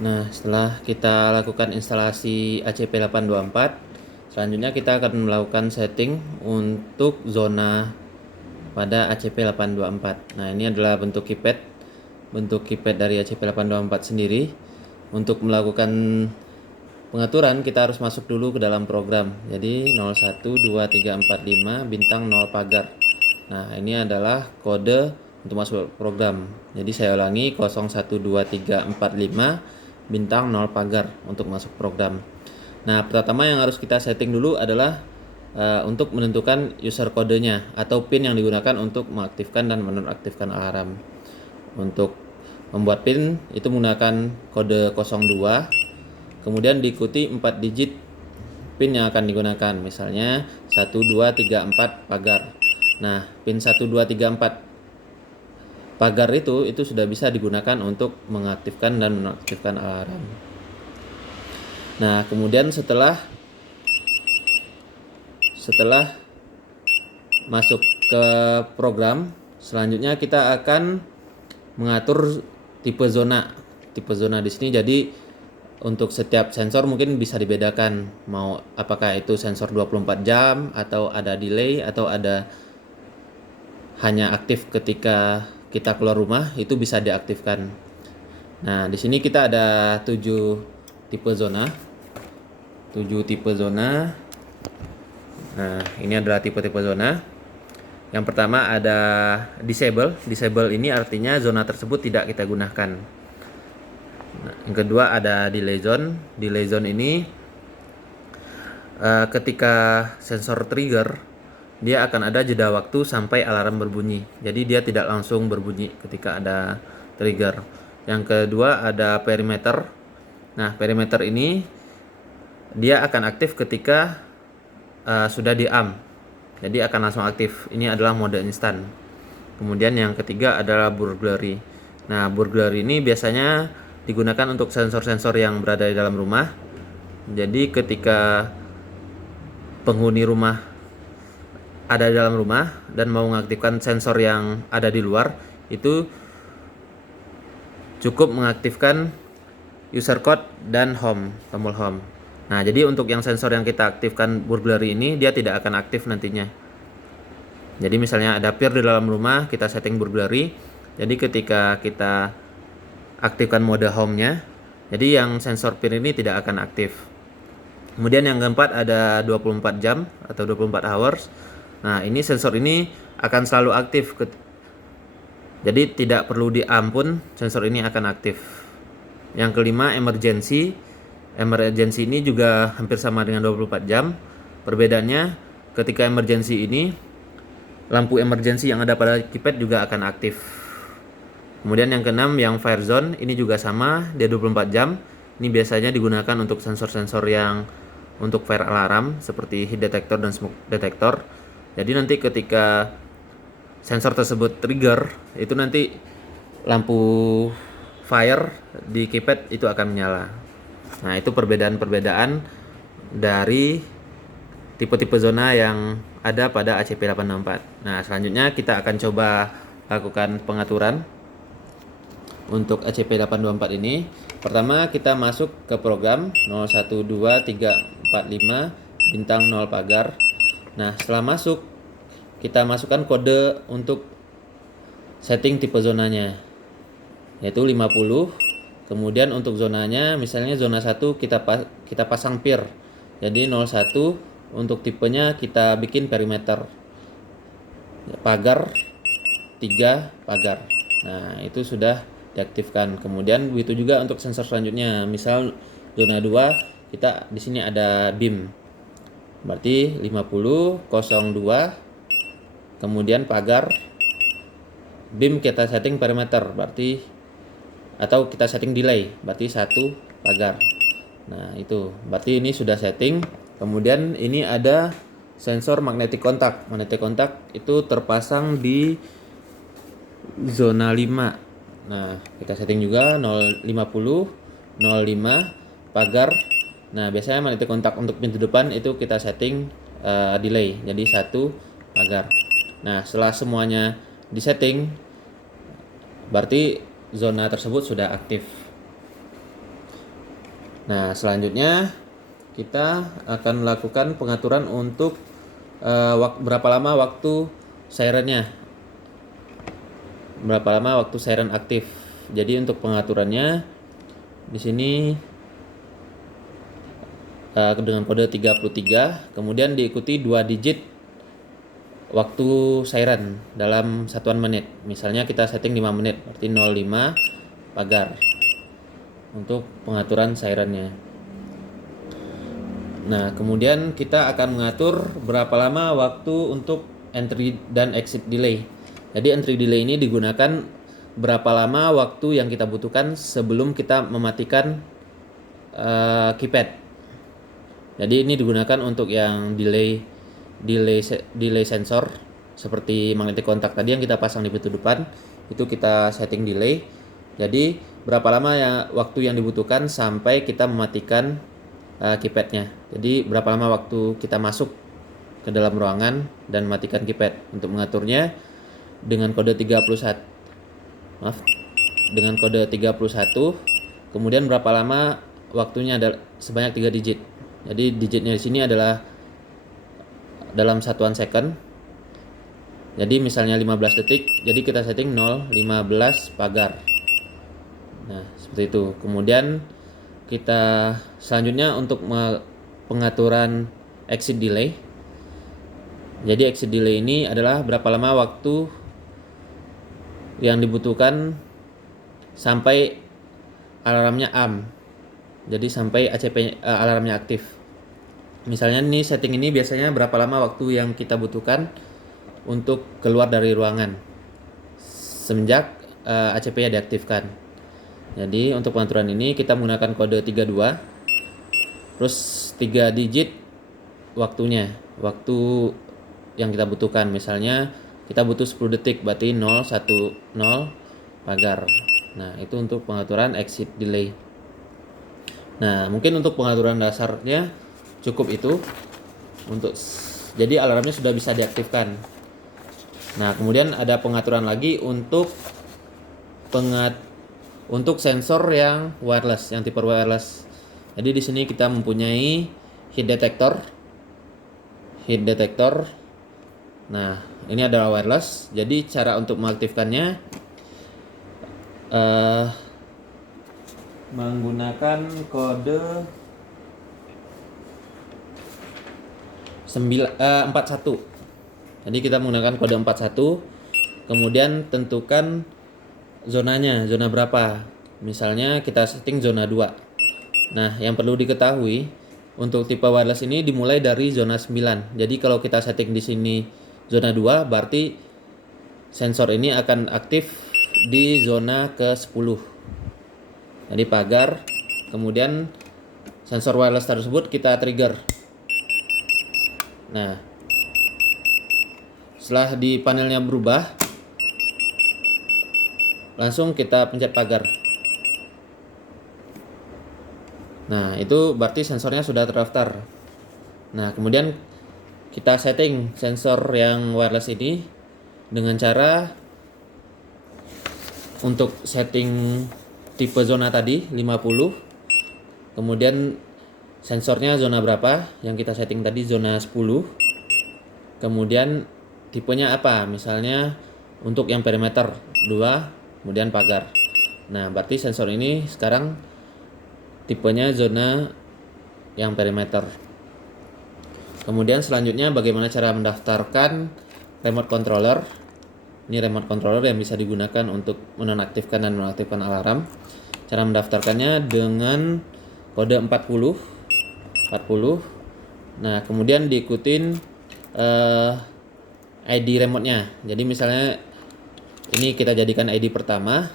Nah, setelah kita lakukan instalasi ACP824, selanjutnya kita akan melakukan setting untuk zona pada ACP824. Nah, ini adalah bentuk keypad dari ACP824 sendiri. Untuk melakukan pengaturan, kita harus masuk dulu ke dalam program. Jadi 012345 bintang 0 pagar. Nah, ini adalah kode untuk masuk program. Jadi saya ulangi, 012345 bintang 0 pagar untuk masuk program. Nah, pertama yang harus kita setting dulu adalah untuk menentukan user kodenya atau PIN yang digunakan untuk mengaktifkan dan menonaktifkan alarm. Untuk membuat PIN itu menggunakan kode 02, kemudian diikuti 4 digit PIN yang akan digunakan, misalnya 1234 pagar. Nah, PIN 1234 pagar itu sudah bisa digunakan untuk mengaktifkan dan menonaktifkan alarm. Nah, kemudian setelah masuk ke program, selanjutnya kita akan mengatur tipe zona. Tipe zona di sini jadi untuk setiap sensor mungkin bisa dibedakan, mau apakah itu sensor 24 jam atau ada delay atau ada hanya aktif ketika kita keluar rumah, itu bisa diaktifkan. Nah, di sini kita ada 7 tipe zona. 7 tipe zona. Nah, ini adalah tipe-tipe zona. Yang pertama ada disable. Disable ini artinya zona tersebut tidak kita gunakan. Nah, yang kedua ada delay zone. Delay zone ini ketika sensor trigger, dia akan ada jeda waktu sampai alarm berbunyi. Jadi dia tidak langsung berbunyi ketika ada trigger. Yang kedua ada perimeter. Nah, perimeter ini dia akan aktif ketika sudah di AM. Jadi akan langsung aktif. Ini adalah mode instan. Kemudian yang ketiga adalah burglary. Nah, burglary ini biasanya digunakan untuk sensor-sensor yang berada di dalam rumah. Jadi ketika penghuni rumah ada di dalam rumah dan mau mengaktifkan sensor yang ada di luar, itu cukup mengaktifkan user code dan home, tombol home. Nah, jadi untuk yang sensor yang kita aktifkan burglary ini, dia tidak akan aktif nantinya. Jadi misalnya ada peer di dalam rumah, kita setting burglary. Jadi ketika kita aktifkan mode home-nya, jadi yang sensor peer ini tidak akan aktif. Kemudian yang keempat ada 24 jam atau 24 hours. Nah, ini sensor ini akan selalu aktif. Jadi tidak perlu diampun, sensor ini akan aktif. Yang kelima emergency. Emergency ini juga hampir sama dengan 24 jam. Perbedaannya ketika emergency ini, lampu emergency yang ada pada keypad juga akan aktif. Kemudian yang keenam yang fire zone, ini juga sama, dia 24 jam. Ini biasanya digunakan untuk sensor-sensor yang untuk fire alarm seperti heat detector dan smoke detector. Jadi nanti ketika sensor tersebut trigger, itu nanti lampu fire di keypad itu akan menyala. Nah, itu perbedaan-perbedaan dari tipe-tipe zona yang ada pada ACP864. Nah, selanjutnya kita akan coba lakukan pengaturan untuk ACP824 ini. Pertama kita masuk ke program 012345 bintang 0 pagar. Nah, setelah masuk kita masukkan kode untuk setting tipe zonanya, yaitu 50. Kemudian untuk zonanya, misalnya zona 1 kita pasang peer. Jadi 01, untuk tipenya kita bikin perimeter. Pagar 3 pagar. Nah, itu sudah diaktifkan. Kemudian begitu juga untuk sensor selanjutnya. Misal zona 2 kita di sini ada beam. Berarti 50 02, kemudian pagar, beam kita setting perimeter, berarti atau kita setting delay, berarti 1 pagar. Nah, itu berarti ini sudah setting. Kemudian ini ada sensor magnetic contact. Magnetic contact itu terpasang di zona 5. Nah, kita setting juga 050 05 pagar. Nah, biasanya magnetic contact untuk pintu depan itu kita setting delay, jadi 1 pagar. Nah, setelah semuanya disetting, berarti zona tersebut sudah aktif. Nah, selanjutnya kita akan melakukan pengaturan untuk berapa lama waktu sirennya. Berapa lama waktu siren aktif. Jadi untuk pengaturannya di sini dengan kode 33, kemudian diikuti 2 digit waktu siren dalam satuan menit. Misalnya kita setting 5 menit, berarti 05 pagar untuk pengaturan sirennya. Nah, kemudian kita akan mengatur berapa lama waktu untuk entry dan exit delay. Jadi entry delay ini digunakan berapa lama waktu yang kita butuhkan sebelum kita mematikan keypad. Jadi ini digunakan untuk yang delay sensor seperti magnetic contact tadi yang kita pasang di pintu depan, itu kita setting delay. Jadi berapa lama ya waktu yang dibutuhkan sampai kita mematikan keypadnya. Jadi berapa lama waktu kita masuk ke dalam ruangan dan mematikan keypad. Untuk mengaturnya dengan kode 31. Dengan kode 31. Kemudian berapa lama waktunya ada sebanyak 3 digit. Jadi digitnya di sini adalah dalam satuan second. Jadi misalnya 15 detik, jadi kita setting 0,15 pagar. Nah, seperti itu. Kemudian kita selanjutnya untuk pengaturan exit delay. Jadi exit delay ini adalah berapa lama waktu yang dibutuhkan sampai alarmnya am. Jadi sampai ACP alarmnya aktif. Misalnya ini setting ini biasanya berapa lama waktu yang kita butuhkan untuk keluar dari ruangan semenjak ACP-nya diaktifkan. Jadi untuk pengaturan ini kita menggunakan kode 32 terus 3 digit waktunya, waktu yang kita butuhkan. Misalnya kita butuh 10 detik, berarti 010 pagar. Nah, itu untuk pengaturan exit delay. Nah, mungkin untuk pengaturan dasarnya cukup itu. Jadi alarmnya sudah bisa diaktifkan. Nah, kemudian ada pengaturan lagi untuk sensor yang wireless, yang tipe wireless. Jadi di sini kita mempunyai heat detector. Nah, ini adalah wireless. Jadi cara untuk mengaktifkannya menggunakan kode 41. Jadi kita menggunakan kode 41. Kemudian tentukan zonanya, zona berapa. Misalnya kita setting zona 2. Nah, yang perlu diketahui untuk tipe wireless ini dimulai dari zona 9. Jadi kalau kita setting di sini zona 2, berarti sensor ini akan aktif di zona ke-10. Jadi pagar, kemudian sensor wireless tersebut kita trigger. Nah, setelah di panelnya berubah, langsung kita pencet pagar. Nah, itu berarti sensornya sudah terdaftar. Nah, kemudian kita setting sensor yang wireless ini dengan cara untuk setting tipe zona tadi 50. Kemudian sensornya zona berapa yang kita setting tadi, zona 10. Kemudian tipenya apa, misalnya untuk yang perimeter 2, kemudian pagar. Nah, berarti sensor ini sekarang tipenya zona yang perimeter. Kemudian selanjutnya bagaimana cara mendaftarkan remote controller. Ini remote controller yang bisa digunakan untuk menonaktifkan dan mengaktifkan alarm. Cara mendaftarkannya dengan kode 40. Nah, kemudian diikutin ID remote-nya. Jadi misalnya ini kita jadikan ID pertama.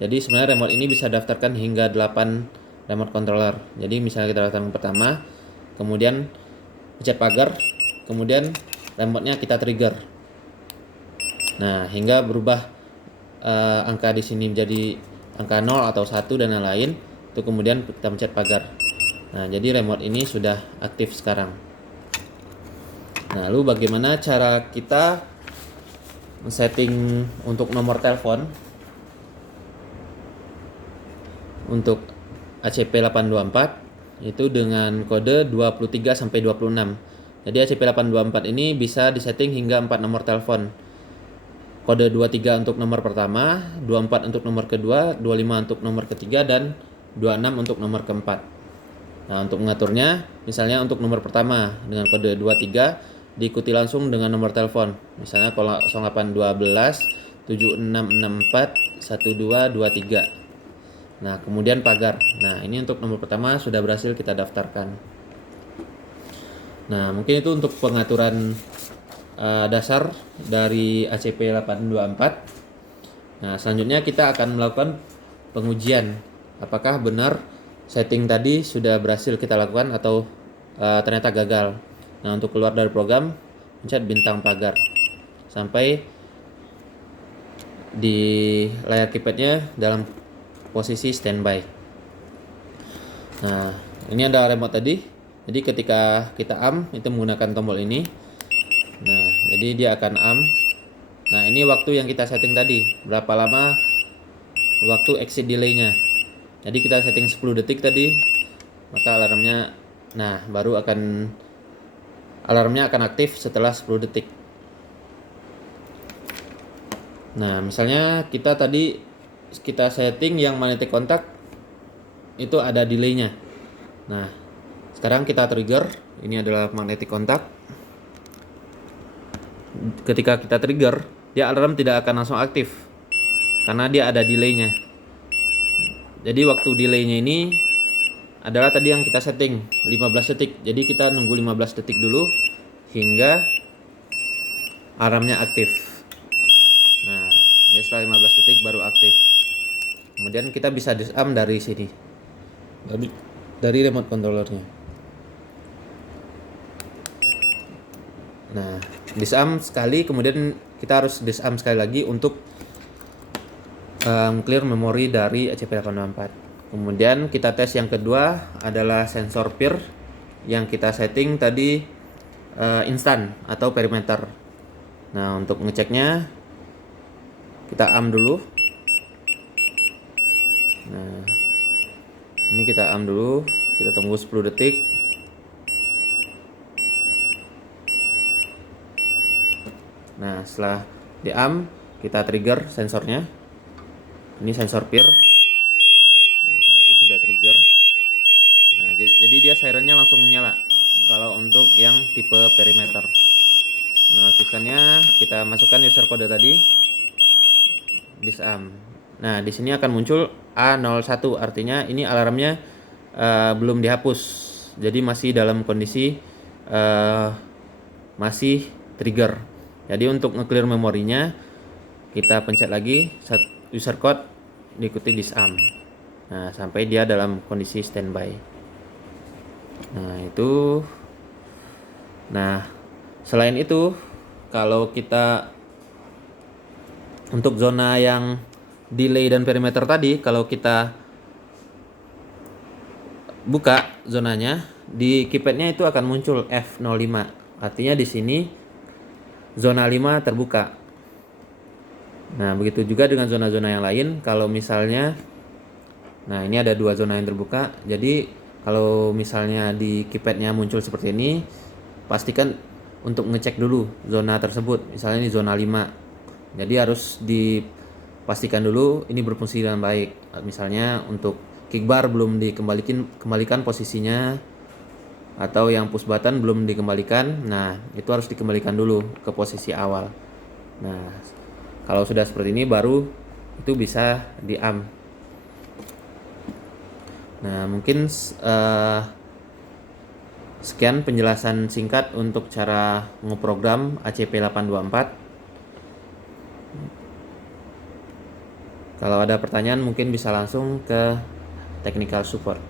Jadi sebenarnya remote ini bisa daftarkan hingga 8 remote controller. Jadi misalnya kita daftarkan pertama, kemudian pencet pagar, kemudian remote-nya kita trigger. Nah, hingga berubah angka di sini menjadi angka 0 atau 1 dan lain-lain. Itu kemudian kita pencet pagar. Nah, jadi remote ini sudah aktif sekarang. Nah, lalu bagaimana cara kita setting untuk nomor telepon untuk ACP824 itu dengan kode 23 sampai 26. Jadi ACP824 ini bisa disetting hingga 4 nomor telepon. Kode 23 untuk nomor pertama, 24 untuk nomor kedua, 25 untuk nomor ketiga, dan 26 untuk nomor keempat. Nah, untuk mengaturnya, misalnya untuk nomor pertama dengan kode 23 diikuti langsung dengan nomor telepon. Misalnya 0812 7664 1223. Nah, kemudian pagar. Nah, ini untuk nomor pertama sudah berhasil kita daftarkan. Nah, mungkin itu untuk pengaturan dasar dari ACP824. Nah, selanjutnya kita akan melakukan pengujian apakah benar setting tadi sudah berhasil kita lakukan atau ternyata gagal. Nah, untuk keluar dari program, pencet bintang pagar sampai di layar keypadnya dalam posisi standby. Nah, ini ada remote tadi. Jadi ketika kita itu menggunakan tombol ini. Nah, jadi dia akan Nah, ini waktu yang kita setting tadi. Berapa lama waktu exit delay-nya. Jadi kita setting 10 detik tadi. Maka alarmnya alarmnya akan aktif setelah 10 detik. Nah, misalnya kita setting yang magnetic contact itu ada delay-nya. Nah, sekarang kita trigger. Ini adalah magnetic contact. Ketika kita trigger, dia alarm tidak akan langsung aktif karena dia ada delay-nya. Jadi waktu delay-nya ini adalah tadi yang kita setting 15 detik. Jadi kita nunggu 15 detik dulu hingga alarmnya aktif. Nah, dia setelah 15 detik baru aktif. Kemudian kita bisa disarm dari sini. Dari remote controllernya. Nah, disarm sekali, kemudian kita harus disarm sekali lagi untuk clear memori dari ACP824. Kemudian kita tes yang kedua adalah sensor peer yang kita setting tadi instan atau perimeter. Nah, untuk ngeceknya kita dulu. Nah, ini kita dulu, kita tunggu 10 detik. Nah, setelah di kita trigger sensornya. Ini sensor peer. Nah, itu sudah trigger. Nah, jadi dia sirennya langsung nyala kalau untuk yang tipe perimeter. Mengaktifkannya, kita masukkan user code tadi, disarm. Nah, di sini akan muncul A01, artinya ini alarmnya belum dihapus. Jadi masih dalam kondisi masih trigger. Jadi untuk nge-clear memorinya, kita pencet lagi user code diikuti disarm. Nah, sampai dia dalam kondisi standby. Nah, itu. Nah, selain itu, kalau kita untuk zona yang delay dan perimeter tadi, kalau kita buka zonanya, di keypadnya itu akan muncul F05. Artinya di sini zona 5 terbuka. Nah, begitu juga dengan zona-zona yang lain. Kalau misalnya, nah ini ada 2 zona yang terbuka. Jadi kalau misalnya di keypadnya muncul seperti ini, pastikan untuk ngecek dulu zona tersebut. Misalnya ini zona 5. Jadi harus dipastikan dulu ini berfungsi dengan baik. Misalnya untuk kickbar belum kembalikan posisinya, atau yang push button belum dikembalikan. Nah, itu harus dikembalikan dulu ke posisi awal. Nah, kalau sudah seperti ini baru itu bisa di-arm. Nah, mungkin sekian penjelasan singkat untuk cara ngeprogram ACP824. Kalau ada pertanyaan mungkin bisa langsung ke technical support.